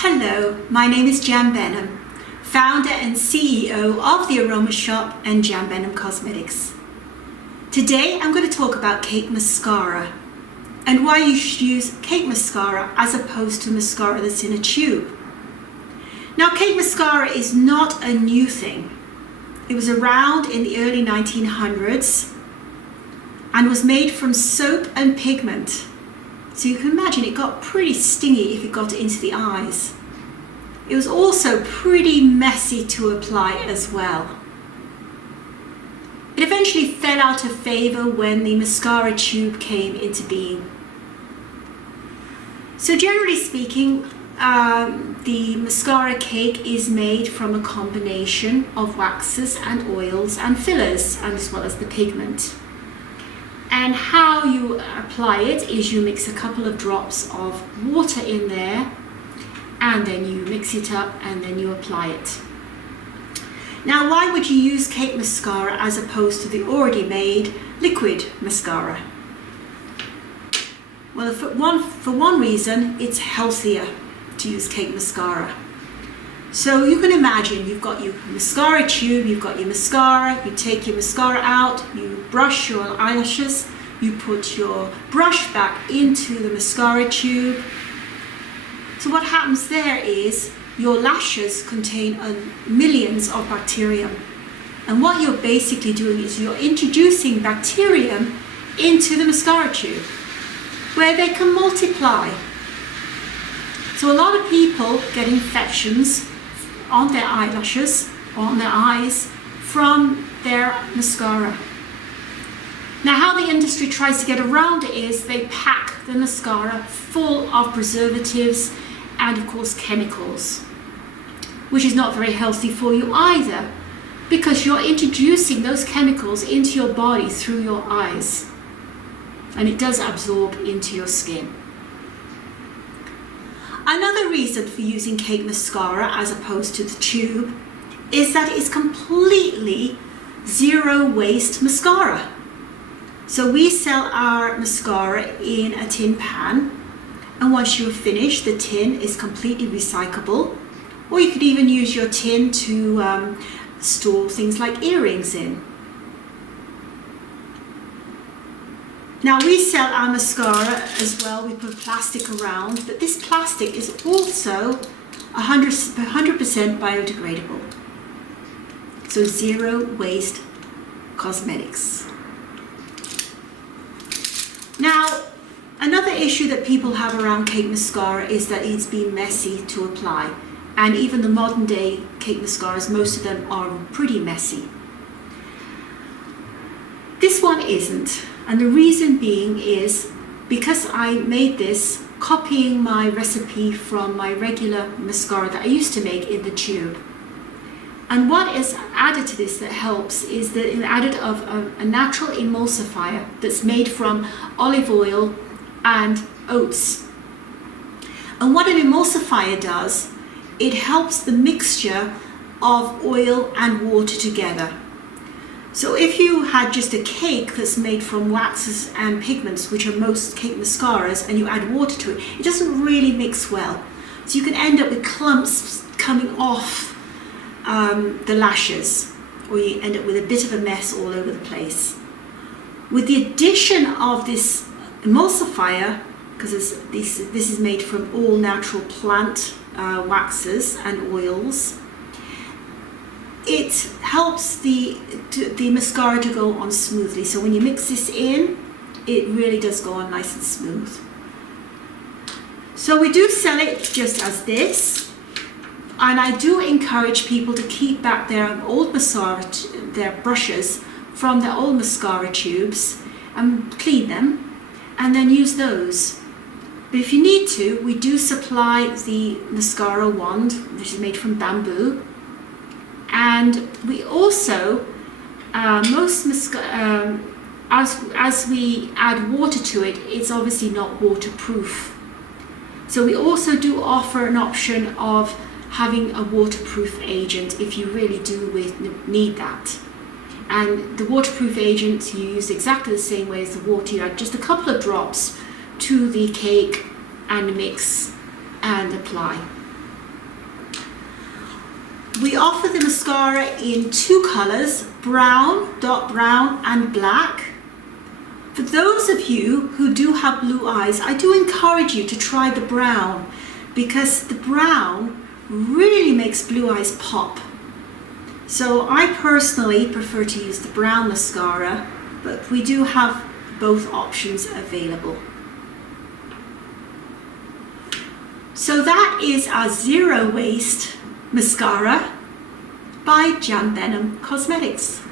Hello, my name is Jan Benham, founder and CEO of the Aroma Shop and Jan Benham Cosmetics. Today I'm going to talk about Cake Mascara and why you should use Cake Mascara as opposed to mascara that's in a tube. Now, Cake Mascara is not a new thing. It was around in the early 1900s and was made from soap and pigment. So you can imagine it got pretty stingy if it got into the eyes. It was also pretty messy to apply as well. It eventually fell out of favor when the mascara tube came into being. So generally speaking, the mascara cake is made from a combination of waxes and oils and fillers, and as well as the pigment. And how you apply it is you mix a couple of drops of water in there, and then you mix it up and then you apply it. Now, why would you use Cake Mascara as opposed to the already made liquid mascara? Well, for one reason, it's healthier to use Cake Mascara. So you can imagine you've got your mascara tube, you've got your mascara, you take your mascara out, you brush your eyelashes, you put your brush back into the mascara tube. So what happens there is your lashes contain millions of bacterium. And what you're basically doing is you're introducing bacterium into the mascara tube where they can multiply. So a lot of people get infections on their eyelashes, on their eyes, from their mascara. Now, how the industry tries to get around it is they pack the mascara full of preservatives and, of course, chemicals, which is not very healthy for you either, because you're introducing those chemicals into your body through your eyes, and it does absorb into your skin. Another reason for using Cake Mascara as opposed to the tube is that it's completely zero waste mascara. So we sell our mascara in a tin pan, and once you're finished, the tin is completely recyclable, or you could even use your tin to store things like earrings in. Now, we sell our mascara as well. We put plastic around, but this plastic is also 100% biodegradable. So zero waste cosmetics. Now, another issue that people have around Cake Mascara is that it's been messy to apply. And even the modern day Cake Mascaras, most of them are pretty messy. This one isn't. And the reason being is because I made this copying my recipe from my regular mascara that I used to make in the tube. And what is added to this that helps is the added of a natural emulsifier that's made from olive oil and oats. And what an emulsifier does, it helps the mixture of oil and water together. So if you had just a cake that's made from waxes and pigments, which are most cake mascaras, and you add water to it, it doesn't really mix well. So you can end up with clumps coming off the lashes, or you end up with a bit of a mess all over the place. With the addition of this emulsifier, because this is made from all natural plant waxes and oils, it helps the mascara to go on smoothly. So when you mix this in, it really does go on nice and smooth. So we do sell it just as this, and I do encourage people to keep back their old mascara, their brushes from their old mascara tubes, and clean them, and then use those. But if you need to, we do supply the mascara wand, which is made from bamboo. And we also, as we add water to it, it's obviously not waterproof. So we also do offer an option of having a waterproof agent if you really do need that. And the waterproof agent you use exactly the same way as the water. You add just a couple of drops to the cake and mix and apply. We offer the mascara in two colors, brown, dark brown, and black. For those of you who do have blue eyes, I do encourage you to try the brown because the brown really makes blue eyes pop. So I personally prefer to use the brown mascara, but we do have both options available. So that is our Zero Waste Mascara by Jan Benham Cosmetics.